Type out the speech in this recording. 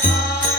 Bye.